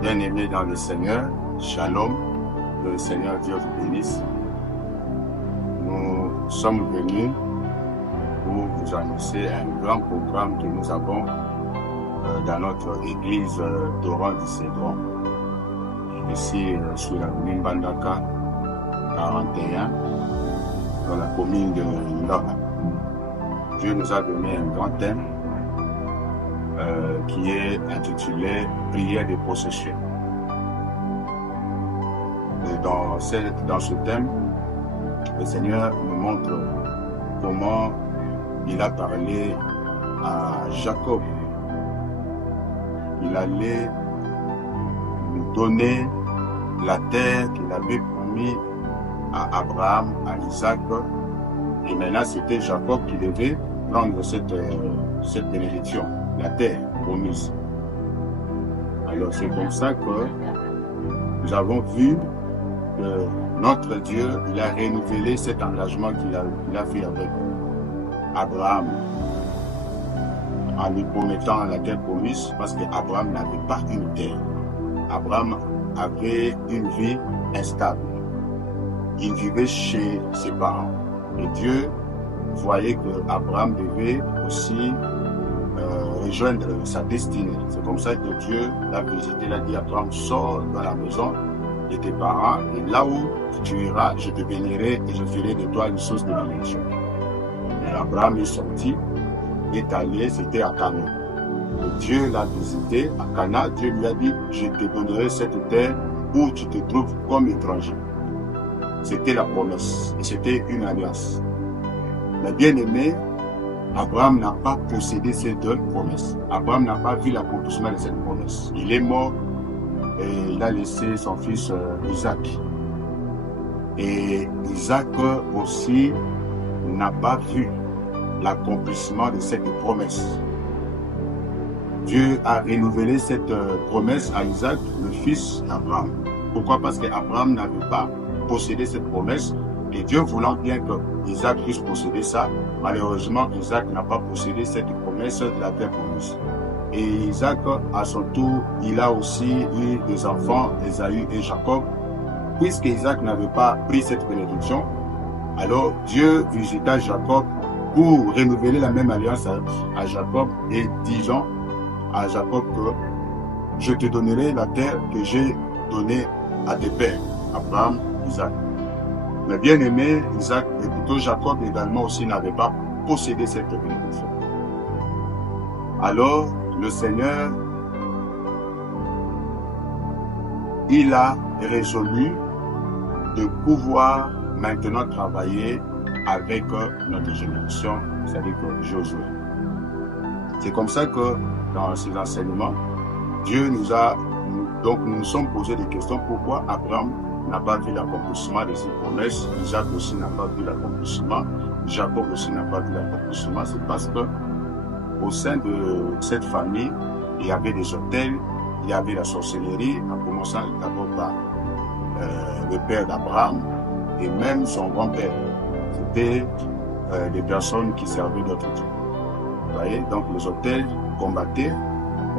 Bien-aimés dans le Seigneur, Shalom, que le Seigneur Dieu vous bénisse. Nous sommes venus pour vous annoncer un grand programme que nous avons dans notre église Torrent du Cédron, ici sur l'avenue Mbandaka 41, dans la commune de Ndaba. Dieu nous a donné un grand thème qui est intitulé « Prière de possession ». Et dans ce thème, le Seigneur nous montre comment il a parlé à Jacob. Il allait lui donner la terre qu'il avait promis à Abraham, à Isaac. Et maintenant, c'était Jacob qui devait prendre cette bénédiction, la terre promise. Alors, c'est comme ça que nous avons vu que notre Dieu, il a renouvelé cet engagement qu'il a fait avec Abraham en lui promettant la terre promise, parce qu'Abraham n'avait pas une terre. Abraham avait une vie instable. Il vivait chez ses parents. Et Dieu voyait qu'Abraham devait aussi rejoindre sa destinée. C'est comme ça que Dieu l'a visité, il a dit à Abraham, sors dans la maison de tes parents, et là où tu iras, je te bénirai et je ferai de toi une source de bénédiction. Et Abraham est sorti, est allé, c'était à Cana. Et Dieu l'a visité à Cana, Dieu lui a dit, je te donnerai cette terre où tu te trouves comme étranger. C'était la promesse, et c'était une alliance. Mais bien aimé, Abraham n'a pas possédé cette promesse. Abraham n'a pas vu l'accomplissement de cette promesse. Il est mort et il a laissé son fils Isaac. Et Isaac aussi n'a pas vu l'accomplissement de cette promesse. Dieu a renouvelé cette promesse à Isaac, le fils d'Abraham. Pourquoi? Parce qu'Abraham n'avait pas possédé cette promesse. Et Dieu voulant bien que Isaac puisse posséder ça, malheureusement, Isaac n'a pas possédé cette promesse de la terre promise. Et Isaac, à son tour, il a aussi eu des enfants, Ésaü et Jacob. Puisque Isaac n'avait pas pris cette bénédiction, alors Dieu visita Jacob pour renouveler la même alliance à Jacob et disant à Jacob que je te donnerai la terre que j'ai donnée à tes pères, Abraham, Isaac. Mais bien aimé, Isaac, et plutôt Jacob également aussi n'avait pas possédé cette bénédiction. Alors, le Seigneur, il a résolu de pouvoir maintenant travailler avec notre génération, c'est-à-dire que Josué. C'est comme ça que dans ces enseignements, Dieu nous a, donc nous nous sommes posé des questions, pourquoi Abraham n'a pas vu l'accomplissement de ses promesses, Isaac aussi n'a pas vu l'accomplissement, Jacob aussi n'a pas vu l'accomplissement. C'est parce que au sein de cette famille, il y avait des autels, il y avait la sorcellerie, en commençant d'abord par le père d'Abraham et même son grand-père. C'était des personnes qui servaient d'autres dieux. Vous voyez, donc les autels combattaient la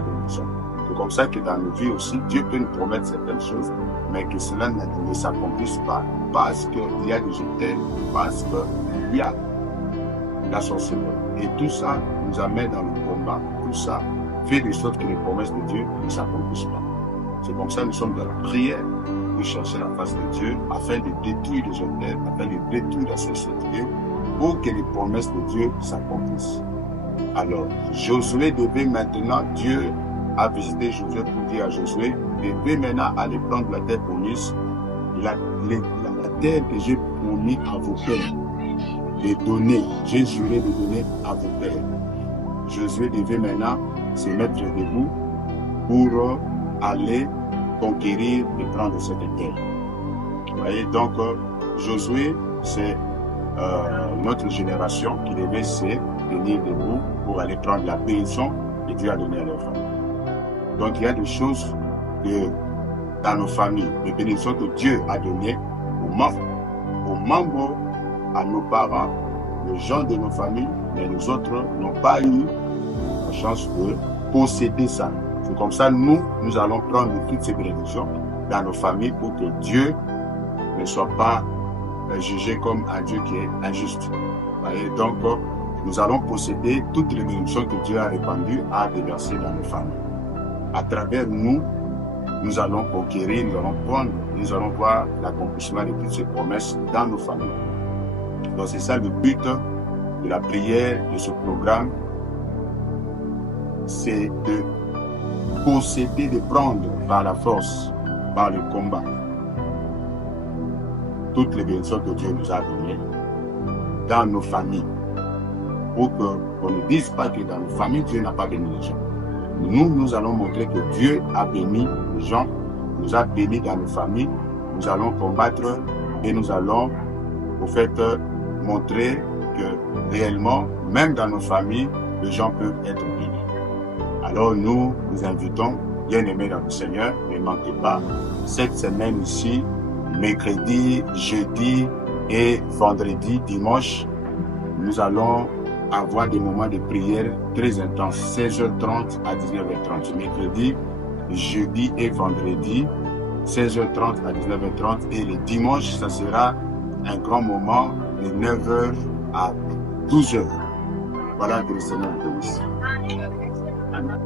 bénédiction. C'est comme ça que dans nos vies aussi, Dieu peut nous promettre certaines choses, mais que cela ne s'accomplisse pas parce qu'il y a des autels, parce qu'il y a la sorcellerie. Et tout ça nous amène dans le combat, tout ça fait de sorte que les promesses de Dieu ne s'accomplissent pas. C'est comme ça que nous sommes dans la prière pour chercher la face de Dieu afin de détruire les autels, afin de détruire la sorcellerie pour que les promesses de Dieu s'accomplissent. Alors, Josué devait maintenant, Dieu a visité Josué pour dire à Josué, devait maintenant aller prendre la terre promise, la terre que j'ai promis à vos pères, de donner, j'ai juré de donner à vos pères. Josué devait maintenant se mettre debout pour aller conquérir et prendre cette terre. Vous voyez, donc Josué, c'est notre génération qui devait se tenir debout pour aller prendre la bénédiction que Dieu a donnée à leurs familles. Donc il y a des choses dans nos familles, des bénédictions que Dieu a données aux membres, à nos parents, les gens de nos familles, mais nous autres n'ont pas eu la chance de posséder ça. C'est comme ça, nous allons prendre toutes ces bénédictions dans nos familles pour que Dieu ne soit pas jugé comme un Dieu qui est injuste. Voyez, donc, nous allons posséder toutes les bénédictions que Dieu a répandues à déverser dans nos familles. À travers nous, nous allons conquérir, nous allons voir l'accomplissement de toutes ces promesses dans nos familles. Donc c'est ça le but de la prière, de ce programme, c'est de posséder, de prendre par la force, par le combat, toutes les bénédictions que Dieu nous a données dans nos familles, pour qu'on ne dise pas que dans nos familles, Dieu n'a pas béni les gens. Nous allons montrer que Dieu a béni les gens, nous a bénis dans nos familles, nous allons combattre et nous allons, au fait, montrer que réellement, même dans nos familles, les gens peuvent être bénis. Alors nous invitons, bien-aimés dans le Seigneur, ne manquez pas cette semaine ici, mercredi, jeudi et vendredi, dimanche, nous allons avoir des moments de prière très intenses, 16h30 à 19h30, mercredi, jeudi et vendredi, 16h30 à 19h30, et le dimanche, ça sera un grand moment de 9h à 12h. Voilà, que le Seigneur vous bénisse. Amen.